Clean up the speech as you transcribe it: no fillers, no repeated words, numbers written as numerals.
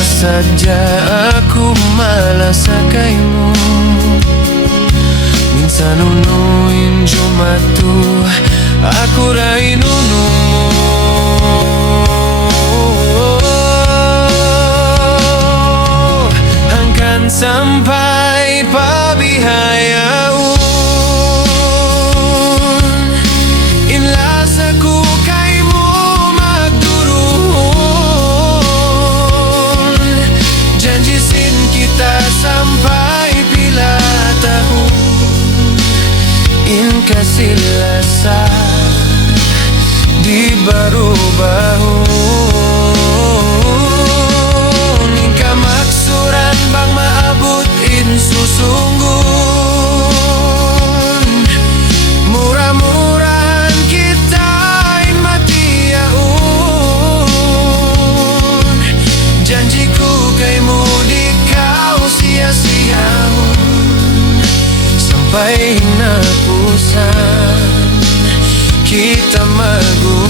saja aku malas sakaimu. Minsan unuin jumatu aku rai nunumu. Hangkan sampai pabihayaun inlas aku kaimu magdurun. Janji sin kita sampai bila tahun in kasih lasa di baru-baru. Nika maksuran bang maabot in susunggun. Murah-murahan kita in matiaun. Janjiku kaimu di kau sia-siaun sampai hinapusan kita magu.